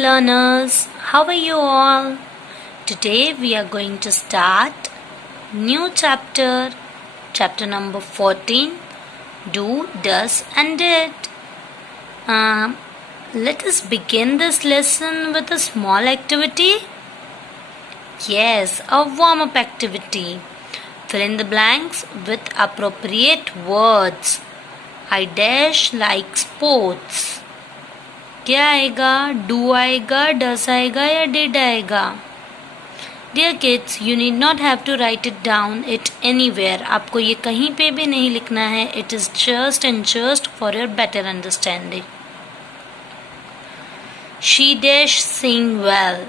learners, how are you all? Today we are going to start new chapter, chapter number 14, Do, Does and Did. Let us begin this lesson with a small activity. Yes, a warm-up activity. Fill in the blanks with appropriate words. I dash like sports. क्या आएगा? Do आएगा, डस आएगा या did आएगा? Dear kids, you need not have to write it down it anywhere. आपको ये कहीं पे भी नहीं लिखना है. It is just and just for your better understanding. She dash sing well.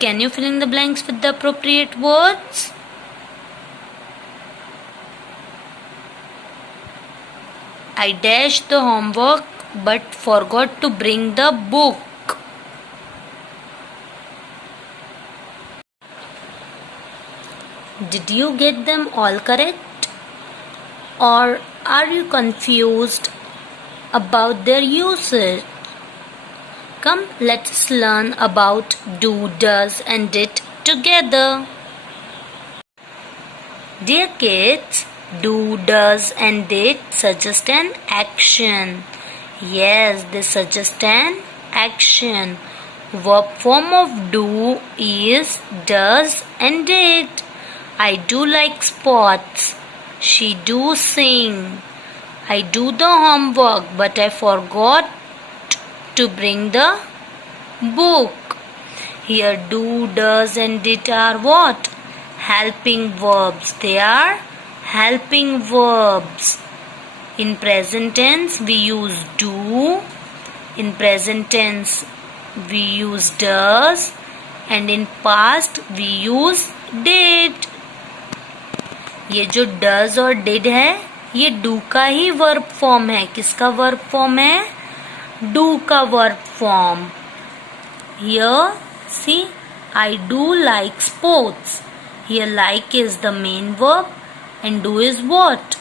Can you fill in the blanks with the appropriate words? I dashed the homework but forgot to bring the book. Did you get them all correct? Or are you confused about their usage? Come, let's learn about do, does and did together. Dear kids, do, does and did suggest an action. Yes, they suggest an action. Verb form of do is does and did. I do like sports. She do sing. I do the homework but I forgot to bring the book. Here do, does and did are what? Helping verbs. They are helping verbs. In present tense we use do, in present tense we use does, and in past we use did. ये जो does और did है ये do का ही verb form है. किसका verb form है? Do का verb form. Here see, I do like sports. Here like is the main verb and do is what?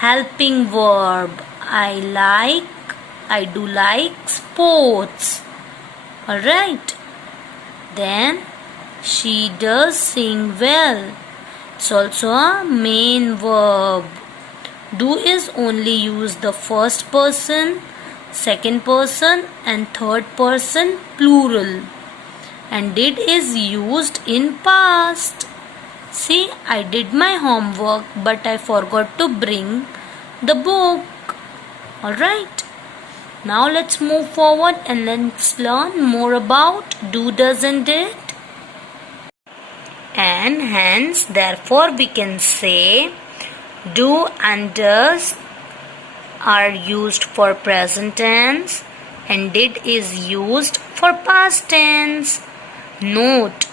Helping verb. I do like sports. Alright. Then she does sing well. It's also a main verb. Do is only used the first person, second person and third person plural. And did is used in past. See, I did my homework but I forgot to bring the book. Alright. Now let's move forward and let's learn more about do, does and did. And hence, therefore, we can say do and does are used for present tense and did is used for past tense. Note,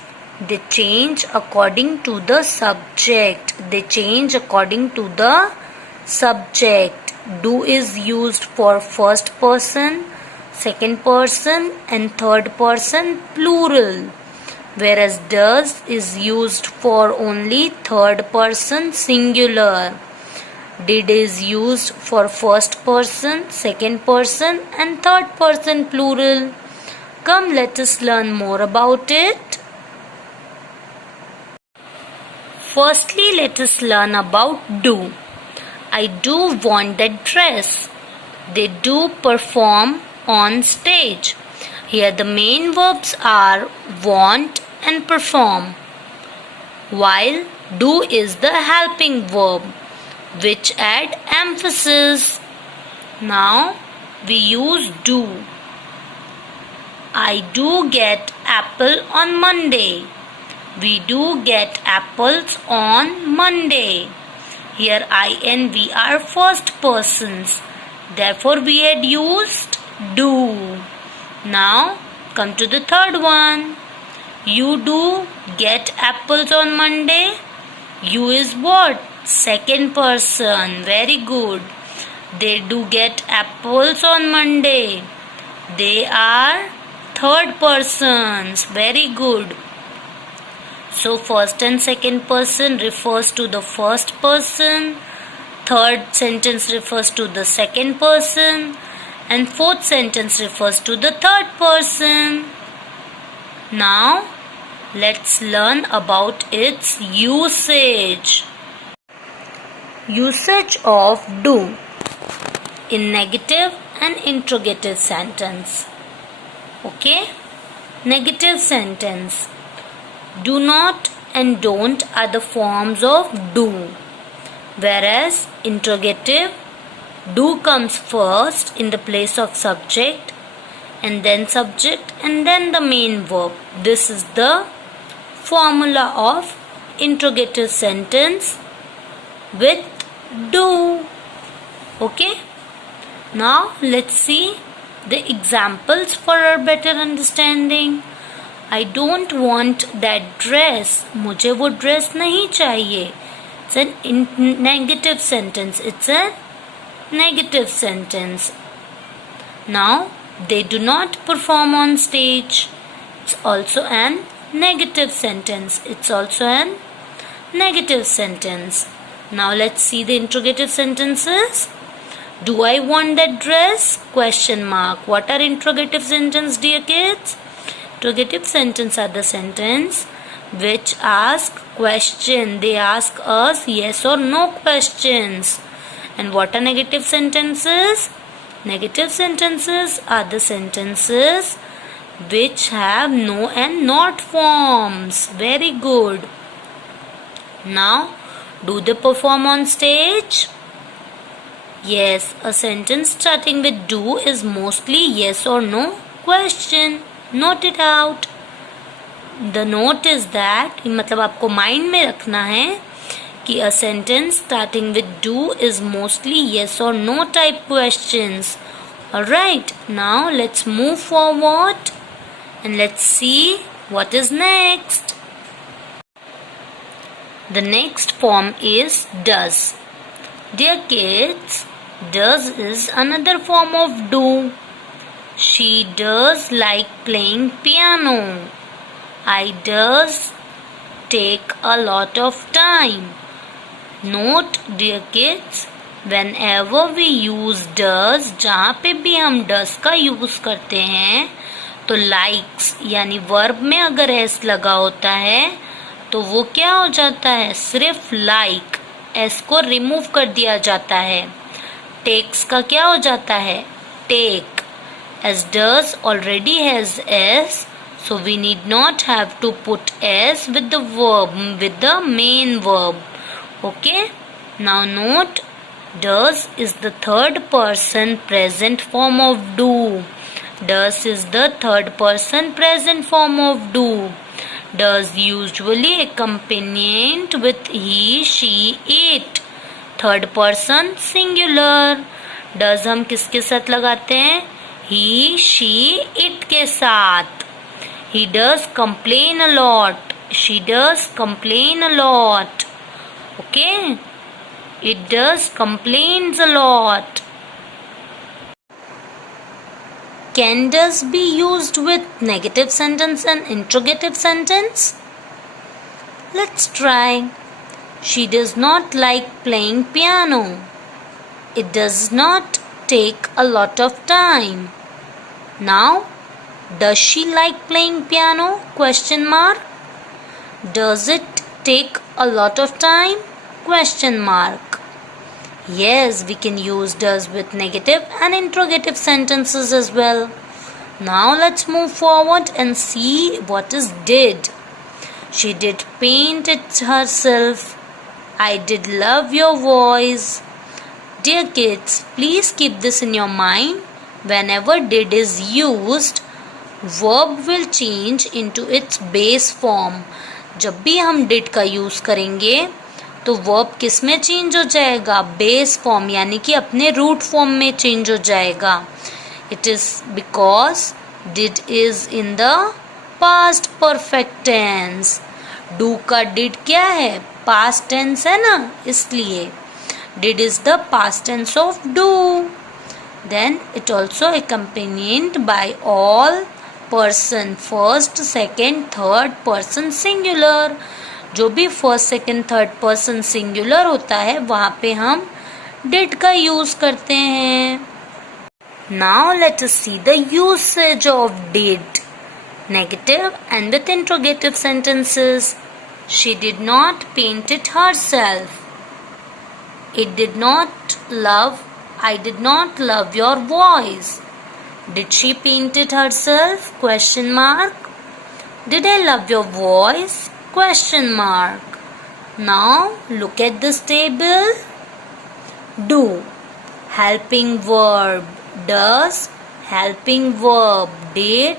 they change according to the subject. They change according to the subject. Do is used for first person, second person and third person plural. Whereas does is used for only third person singular. Did is used for first person, second person and third person plural. Come, let us learn more about it. Firstly, let us learn about do. I do want that dress. They do perform on stage. Here the main verbs are want and perform, while do is the helping verb which add emphasis. Now we use do. I do get apple on Monday. We do get apples on Monday. Here I and we are first persons. Therefore we had used do. Now come to the third one. You do get apples on Monday. You is what? Second person. Very good. They do get apples on Monday. They are third persons. Very good. So first and second person refers to the first person, third sentence refers to the second person, and fourth sentence refers to the third person. Now, let's learn about its usage. Usage of do in negative and interrogative sentence. Okay? Negative sentence. Do not and don't are the forms of do, whereas interrogative, do comes first in the place of subject and then subject and then the main verb. This is the formula of interrogative sentence with do. Okay? Now let's see the examples for our better understanding. I don't want that dress. मुझे वो dress नहीं चाहिए. It's a negative sentence. It's a negative sentence. Now, they do not perform on stage. It's also an negative sentence. It's also an negative sentence. Now, let's see the interrogative sentences. Do I want that dress? Question mark. What are interrogative sentences, dear kids? Interrogative sentences are the sentence which ask question. They ask us yes or no questions. And what are negative sentences? Negative sentences are the sentences which have no and not forms. Very good. Now, do they perform on stage? Yes, a sentence starting with do is mostly yes or no question. Note it out. The note is that, मतलब आपको mind में रखना है कि a sentence starting with do is mostly yes or no type questions. Alright, now let's move forward and let's see what is next. The next form is does. Dear kids, does is another form of do. She does like playing piano. I does take a lot of time. Note, dear kids, whenever we use does, जहाँ पे भी हम does का use करते हैं तो likes यानी verb में अगर s लगा होता है तो वो क्या हो जाता है, सिर्फ like s को रिमूव कर दिया जाता है. takes का क्या हो जाता है, take. As does already has s, so we need not have to put s with the verb, with the main verb. Okay? Now note, does is the third person present form of do. Does is the third person present form of do. Does usually accompanied with he, she, it. Third person singular. Does हम किसके साथ लगाते हैं, he, she, it के साथ. He does complain a lot. She does complain a lot. Okay? It does complains a lot. Can does be used with negative sentence and interrogative sentence? Let's try. She does not like playing piano. It does not take a lot of time. Now, does she like playing piano? Question mark. Does it take a lot of time? Question mark. Yes, we can use does with negative and interrogative sentences as well. Now let's move forward and see what is did. She did paint it herself. I did love your voice. Dear kids, please keep this in your mind. Whenever did is used, verb will change into its base form. जब भी हम did का use करेंगे तो verb किस में change हो जाएगा, base form यानी कि अपने root form में चेंज हो जाएगा. It is because did is in the past perfect tense. Do का did क्या है, past tense है ना, इसलिए did is the past tense of do. Then it also accompanied by all person, first, second, third person singular. जो भी first second third person singular होता है वहाँ पे हम did का यूज करते हैं. Now let us see the usage of did. Negative and with interrogative sentences. She did not paint it herself. I did not love your voice. Did she paint it herself? Question mark. Did I love your voice? Question mark. Now look at this table. Do. Helping verb. Does. Helping verb. Did.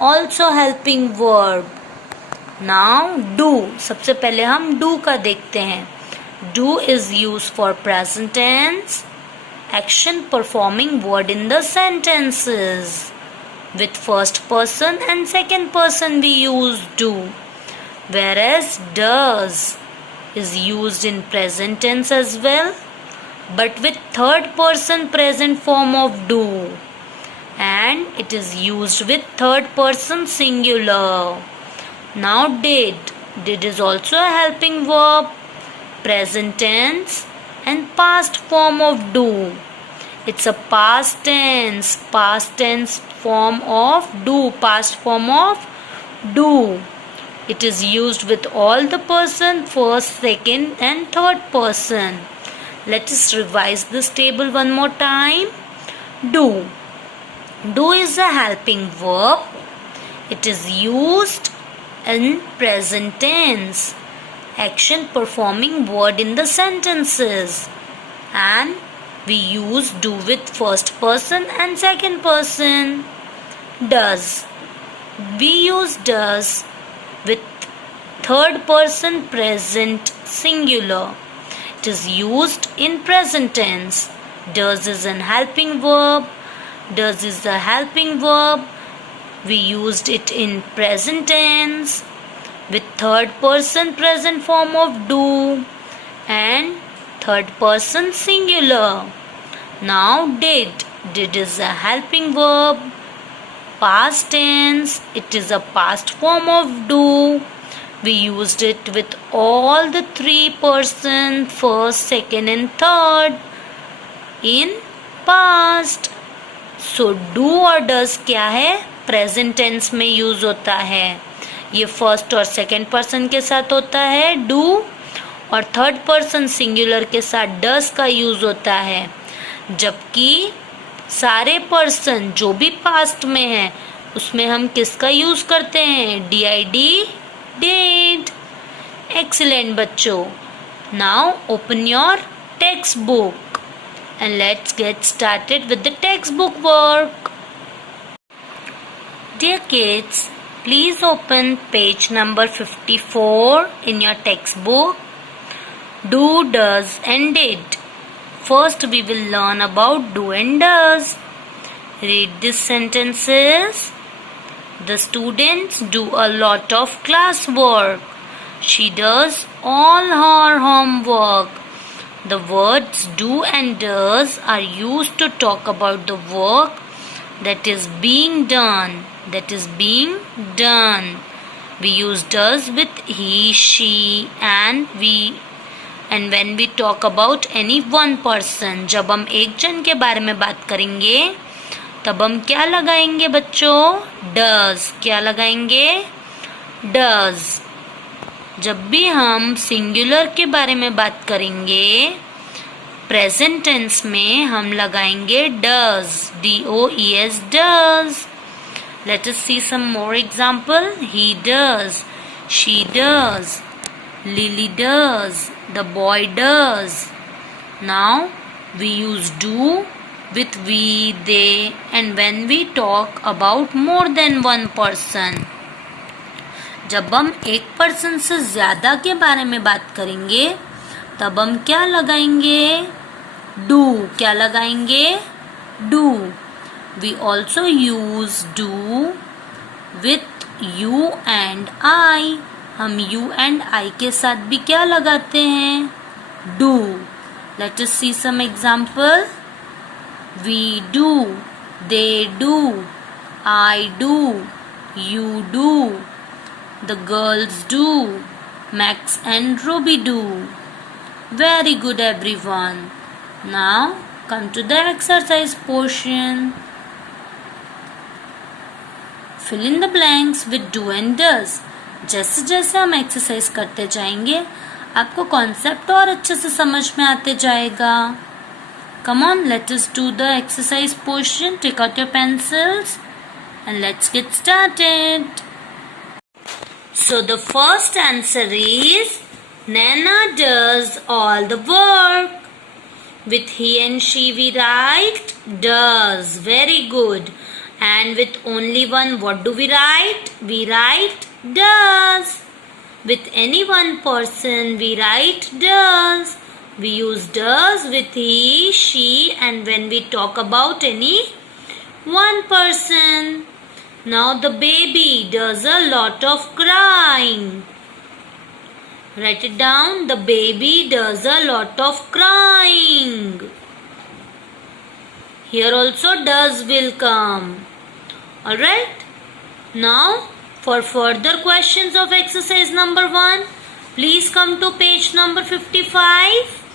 Also helping verb. Now do. सबसे पहले हम do का देखते हैं. Do is used for present tense. Action performing word in the sentences. With first person and second person we use do. Whereas does is used in present tense as well, but with third person present form of do. And it is used with third person singular. Now did. Did is also a helping verb, present tense and past form of do. It's a past tense form of do, past form of do. It is used with all the person, first, second and third person. Let us revise this table one more time. Do. Do is a helping verb. It is used in present tense. Action performing word in the sentences. And we use do with first person and second person. Does. We use does with third person present singular. It is used in present tense. Does is an helping verb. Does is the helping verb. We used it in present tense with third person present form of do and third person singular. Now did. Did is a helping verb. Past tense. It is a past form of do. We used it with all the three person, first, second and third in past. So do और does क्या है? Present tense में use होता है. ये first और second person के साथ होता है डू और थर्ड पर्सन सिंगुलर के साथ डस का यूज होता है. जबकि सारे पर्सन जो भी पास्ट में है उसमें हम किसका यूज करते हैं? DID, did. एक्सीलेंट बच्चों. Now open your text book and let's get started with the text book work. Dear kids, please open page number 54 in your textbook. Do, does and did. First we will learn about do and does. Read these sentences. The students do a lot of classwork. She does all her homework. The words do and does are used to talk about the work that is being done. We use does with he, she and we. And when we talk about any one person, जब हम एक जन के बारे में बात करेंगे तब हम क्या लगाएंगे बच्चों? does. क्या लगाएंगे? does. जब भी हम सिंगुलर के बारे में बात करेंगे प्रेजेंट टेंस में हम लगाएंगे does. DOES does. Let us see some more example. He does. She does. Lily does. The boy does. Now we use do with we, they and when we talk about more than one person. जब हम एक person से ज्यादा के बारे में बात करेंगे तब हम क्या लगाएंगे? do. क्या लगाएंगे? do. We also use do with you and I. हम you and I के साथ भी क्या लगाते हैं? do. Let us see some example. We do. They do. I do. You do. The girls do. Max and Ruby do. Very good everyone. Now Come to the exercise portion. Fill in the blanks with do and does. जैसे जैसे हम exercise करते जाएंगे आपको concept और अच्छे से समझ में आते जाएगा. Come on, let us do the exercise portion. Take out your pencils and let's get started. So the first answer is Nana does all the work. With he and she we write does. Very good. And with only one, what do we write? We write does. With any one person we write does. We use does with he, she, and when we talk about any one person. Now the baby does a lot of crying. Write it down. The baby does a lot of crying. Here also does will come. Alright. Now for further questions of exercise number 1, please come to page number 55.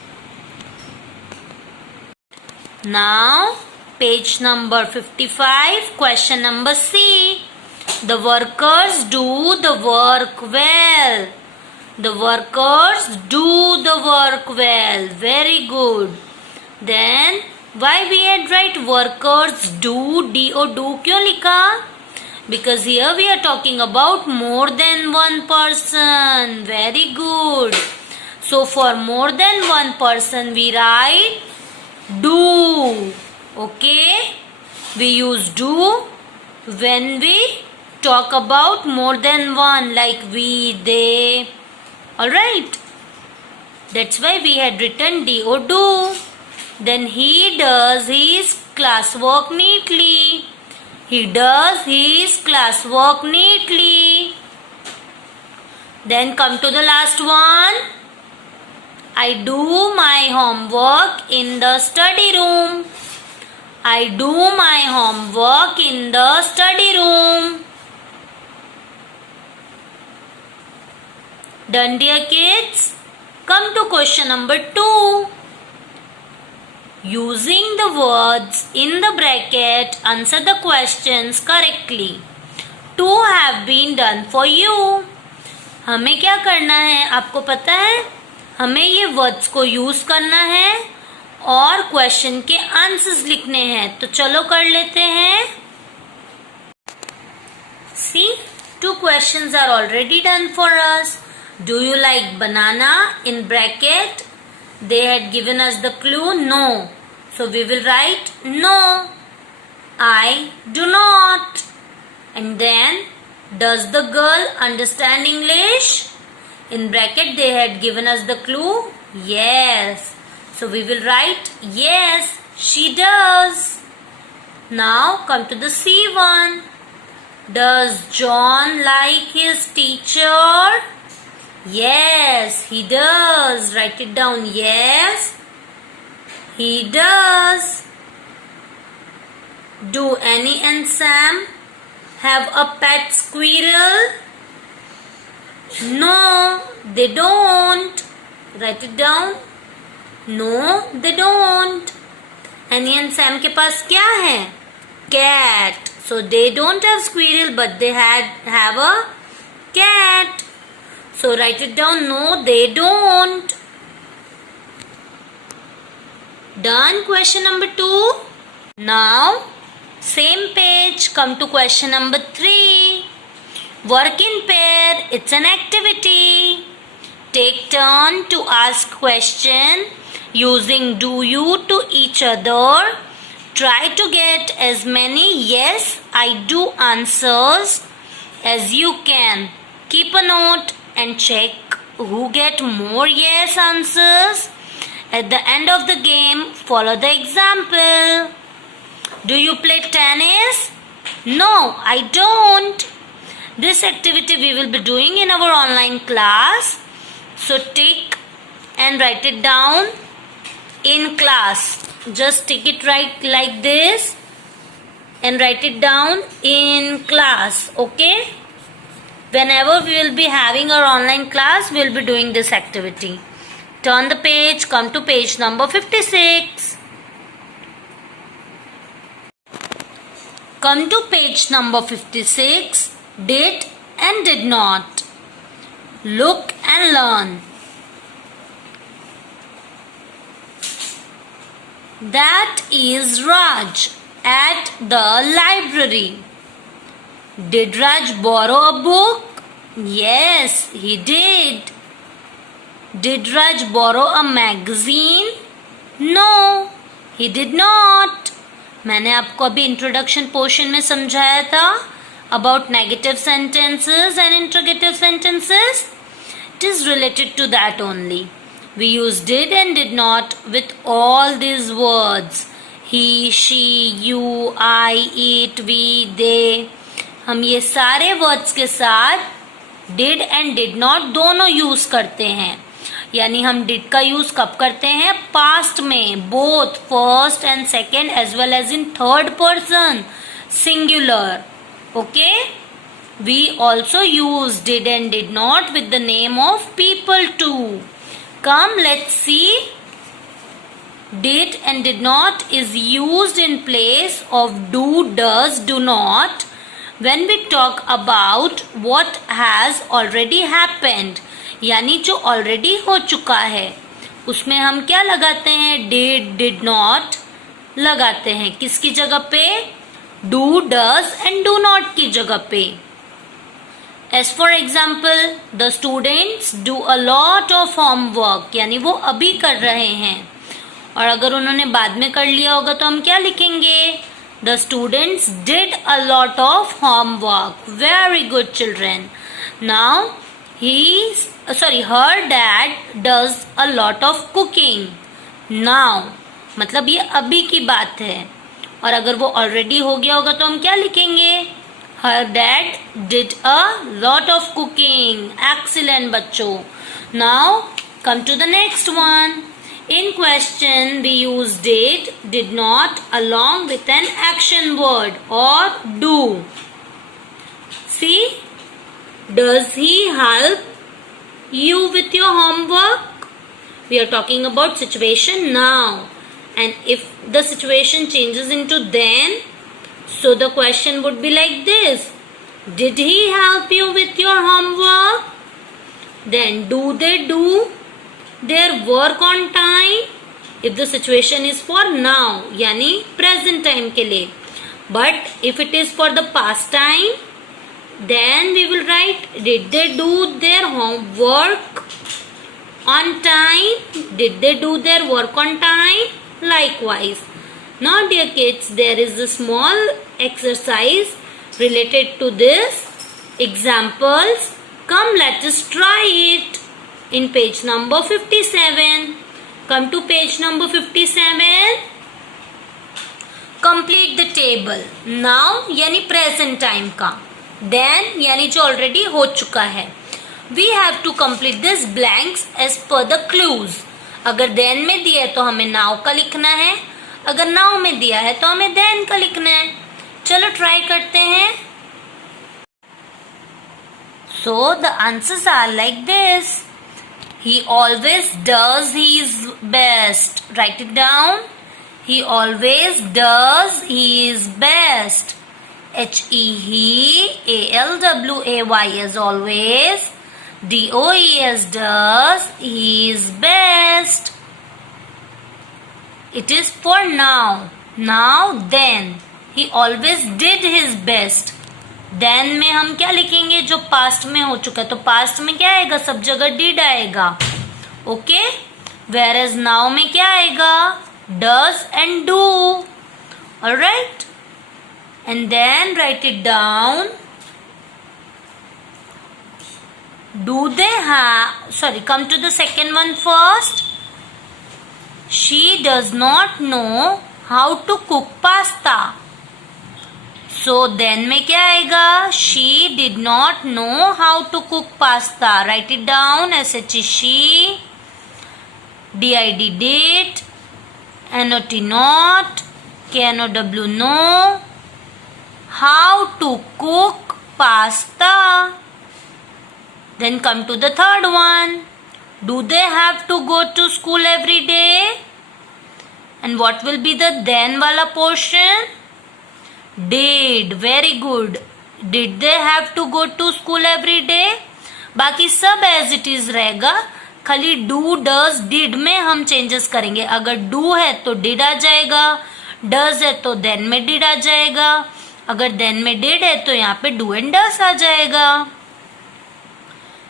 Now page number 55, question number C. The workers do the work well. The workers do the work well. Very good. Then why we had write workers do, do क्यों लिखा? Because here we are talking about more than one person. Very good. So for more than one person we write do. Okay, we use do when we talk about more than one, like we, they. Alright, that's why we had written do. Then he does his classwork neatly. He does his classwork neatly. Then come to the last one. I do my homework in the study room. I do my homework in the study room. Done, dear kids? Come to question number 2. Using the words in the bracket, answer the questions correctly. 2 have been done for you. हमें क्या करना है आपको पता है? हमें ये words को यूज करना है और क्वेश्चन के आंसर्स लिखने हैं. तो चलो कर लेते हैं. See, 2 questions are already done for us. Do you like banana? In bracket they had given us the clue no. So we will write no. I do not. And then, does the girl understand English? In bracket they had given us the clue yes. So we will write yes, she does. Now come to the C one. Does John like his teacher? Yes, he does. Write it down. Yes, he does. Do Annie and Sam have a pet squirrel? No, they don't. Write it down. No, they don't. Annie and Sam के पास क्या है? Cat. So they don't have squirrel, but they have a cat. So write it down. No, they don't. Done. Question number 2. Now, same page. Come to question number 3. Work in pair. It's an activity. Take turn to ask question using do you to each other. Try to get as many yes, I do answers as you can. Keep a note and check who get more yes answers. At the end of the game, follow the example. Do you play tennis? No, I don't. This activity we will be doing in our online class. So take and write it down in class. Just take it right like this and write it down in class. Okay? Whenever we will be having our online class, we will be doing this activity. Turn the page, come to page number 56. Come to page number 56. Did and did not. Look and learn. That is Raj at the library. Did Raj borrow a book? Yes, he did. Did Raj borrow a magazine? No, he did not. मैंने आपको अभी introduction portion में समझाया था about negative sentences and interrogative sentences. It is related to that only. We use did and did not with all these words. He, she, you, I, it, we, they. हम ये सारे words के साथ did and did not दोनों use करते हैं. यानी हम did का यूज कब करते हैं? पास्ट में, both first and second as well as in third person singular. Okay, we also use did and did not with the name of people too. Come, let's see. Did and did not is used in place of do, does, do not when we talk about what has already happened. यानी जो already हो चुका है उसमें हम क्या लगाते हैं? did, did not लगाते हैं. किसकी जगह पे? do, does and do not की जगह पे. As for example, the students do a lot of homework. यानी वो अभी कर रहे हैं. और अगर उन्होंने बाद में कर लिया होगा तो हम क्या लिखेंगे? The students did a lot of homework. Very good children. Now, her dad does a lot of cooking. Now, मतलब ये अभी की बात है. और अगर वो already हो गया होगा तो हम क्या लिखेंगे? Her dad did a lot of cooking. Excellent बच्चों. Now come to the next one. In question we use did not along with an action word or do. See, does he help you with your homework? We are talking about situation now. And if the situation changes into then, so the question would be like this. Did he help you with your homework? Then do they do their work on time? If the situation is for now, यानी present time के लिए. But if it is for the past time, then we will write did they do their homework on time? Did they do their work on time? Likewise. Now dear kids, there is a small exercise related to this. Examples. Come, let us try it. In page number 57. Come to page number 57. Complete the table. Now यानी present time का. Then यानी जो already हो चुका है. We have to complete this blanks as per the clues. अगर then में दिया है तो हमें now का लिखना है. अगर नाउ में दिया है तो हमें देन का लिखना है. चलो ट्राई करते हैं. So the answers are like this. He always does his best. Write it down. He always does his best. He always is always. Does does his best. It is for now. Now then. He always did his best. Then में हम क्या लिखेंगे? जो past में हो चुका है तो past में क्या आएगा? सब जगह did आएगा. Okay? Whereas now में क्या आएगा? Does and do. Alright? And then write it down. Do they have... come to the second one first. She does not know how to cook pasta. So then में क्या आएगा? She did not know how to cook pasta. Write it down. SH is she. DID did. NOT not. KNOW no. How to cook pasta. Then come to the third one. Do they have to go to school every day? And what will be the then wala portion? Did. Very good. Did they have to go to school every day? बाकी सब as it is रहेगा, खाली do does did में हम changes करेंगे. अगर do है तो डिड आ जाएगा, डज है तो देन में डिड आ जाएगा, अगर देन में डिड है तो यहाँ पे डू एंड डज आ जाएगा.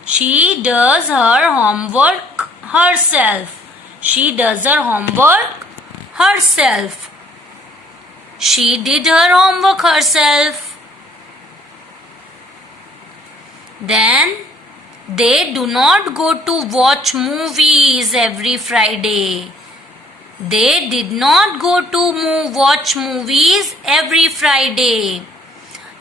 She does her homework herself. She does her homework herself. She did her homework herself. Then they do not go to watch movies every Friday. They did not go to watch movies every Friday.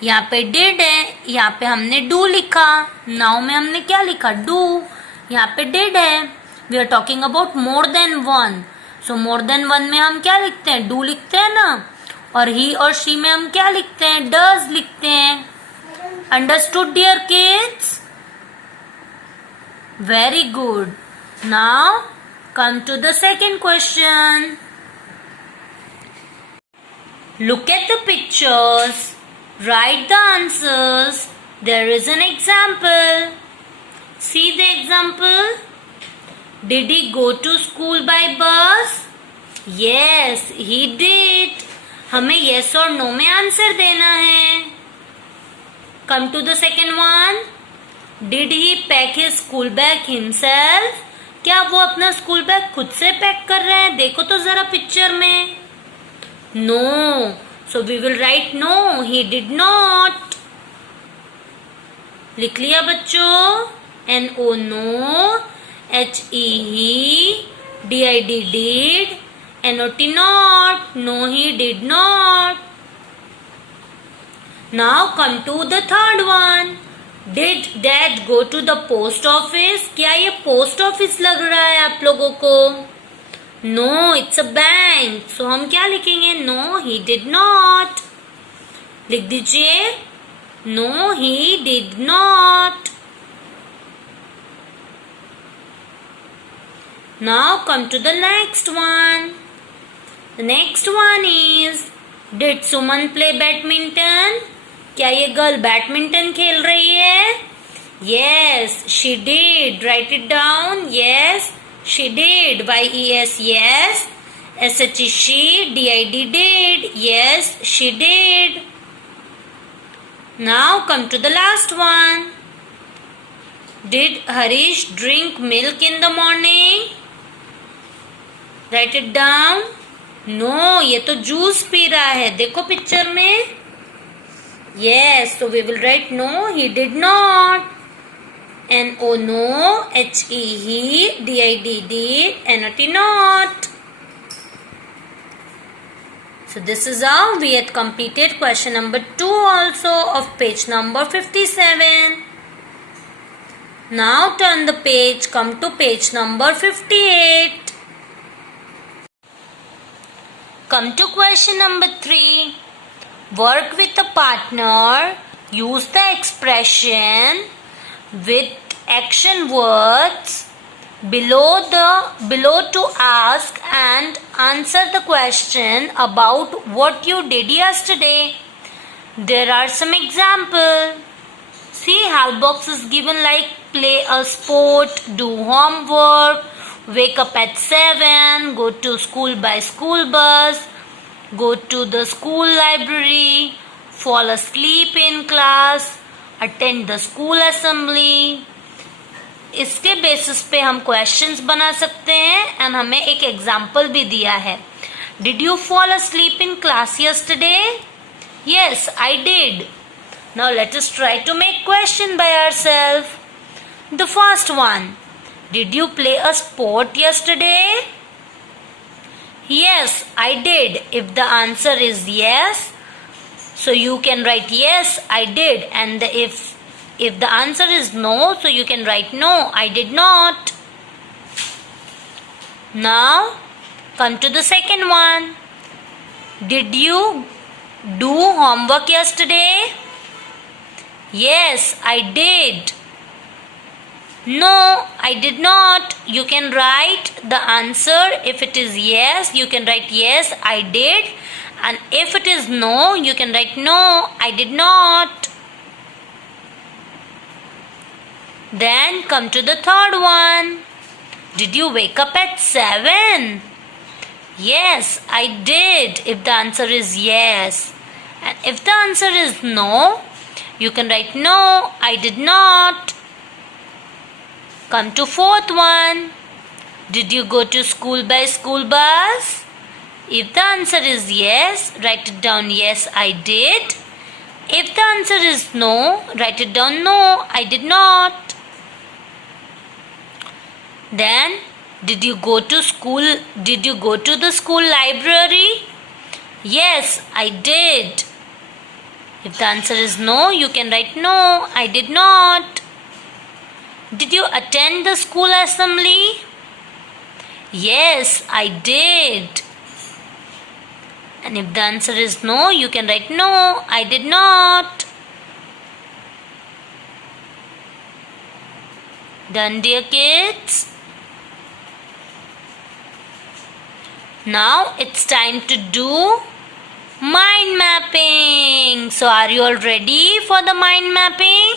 यहाँ पे did है, यहाँ पे हमने do लिखा. Now में हमने क्या लिखा? डू. यहाँ पे डिड है. We are talking about more than one. So more than one में हम क्या लिखते हैं? डू लिखते हैं ना. और ही और शी में हम क्या लिखते हैं? डज लिखते हैं. Understood dear kids? Very good. Now come to the second question. Look at the pictures. Write the answers. There is an example. See the example. Did he go to school by bus? Yes, he did. हमें yes और no में answer देना है. Come to the second one. Did he pack his school bag himself? क्या वो अपना school bag खुद से पैक कर रहे हैं? देखो तो जरा पिक्चर में. No. So we will write no, he did not. लिख लिया बच्चों? N-O no, H-E he, D-I-D did, N-O-T not, no he did not. Now come to the third one. Did dad go to the post office? क्या ये post office लग रहा है आप लोगों को? No, it's a bank. So हम क्या लिखेंगे? No he did not. लिख दीजिए. No he did not. Now come to the next one. The next one is did Suman play badminton? क्या ये गर्ल बैडमिंटन खेल रही है? Yes, she did. Write it down. Yes, she did. Y-E-S, yes. S-H is she. D-I-D did. Yes, she did. Now come to the last one. Did Harish drink milk in the morning? Write it down. No, ये तो juice P रहा है. देखो picture में. Yes, so we will write no, he did not. N-O no, H-E he, D-I-D did, N-O-T not. So this is how we had completed question number 2 also of page number 57. Now turn the page, come to page number 58. Come to question number 3. Work with a partner. Use the expression with action words below to ask and answer the question about what you did yesterday. There are some examples. See, help box is given like play a sport, do homework, wake up at 7, go to school by school bus, go to the school library, fall asleep in class, attend the school assembly. इसके basis पे हम questions बना सकते हैं and हमें एक example भी दिया है. Did you fall asleep in class yesterday? Yes, I did. Now let us try to make question by ourselves. The first one. Did you play a sport yesterday? Yes, I did. If the answer is yes, so you can write yes, I did. And if the answer is no, so you can write no, I did not. Now come to the second one. Did you do homework yesterday? Yes, I did. No, I did not. You can write the answer. If it is yes, you can write yes, I did. And if it is no, you can write no, I did not. Then come to the third one. Did you wake up at 7? Yes, I did, if the answer is yes. And if the answer is no, you can write no, I did not. Come to fourth one. Did you go to school by school bus? If the answer is yes, write it down, yes, I did. If the answer is no, write it down, no, I did not. Then, did you go to school? Did you go to the school library? Yes, I did. If the answer is no, you can write no, I did not. Did you attend the school assembly? Yes, I did. And if the answer is no, you can write no, I did not. Done, dear kids? Now it's time to do mind mapping. So are you all ready for the mind mapping?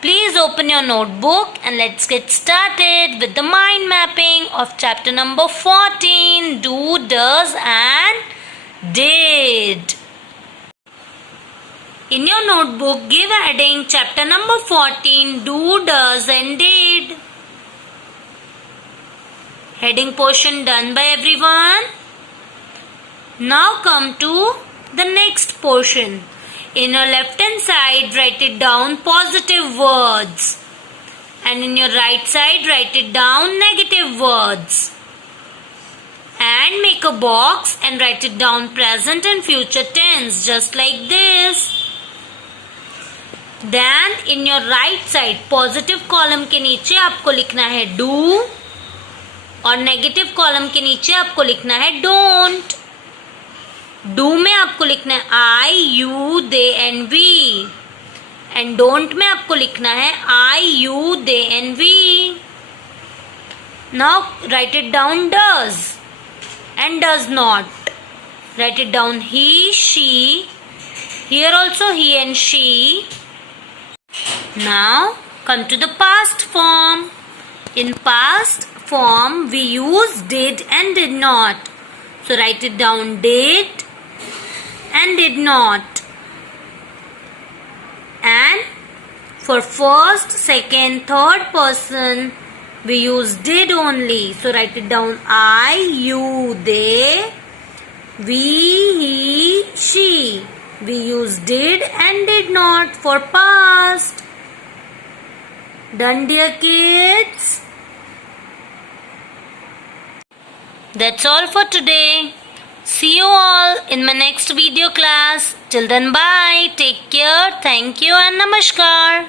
Please open your notebook and let's get started with the mind mapping of chapter number 14, do, does and did. In your notebook, give heading chapter number 14, do, does and did. Heading portion done by everyone. Now come to the next portion. In your left hand side, write it down positive words. And in your right side, write it down negative words. And make a box and write it down present and future tense, just like this. Then in your right side, positive column के नीचे आपको लिखना है do. और negative column के नीचे आपको लिखना है डोंट. डू में आपको लिखना है I, you, they and we. And don't में आपको लिखना है I, you, they and we. Now write it down does and does not. Write it down he, she. Here also he and she. Now come to the past form. In past form, we use did and did not. So write it down, did and did not. And for first, second, third person, we use did only. So write it down, I, you, they, we, he, she. We use did and did not for past. Done, dear kids? That's all for today. See you all in my next video class. Till then, bye. Take care. Thank you and namaskar.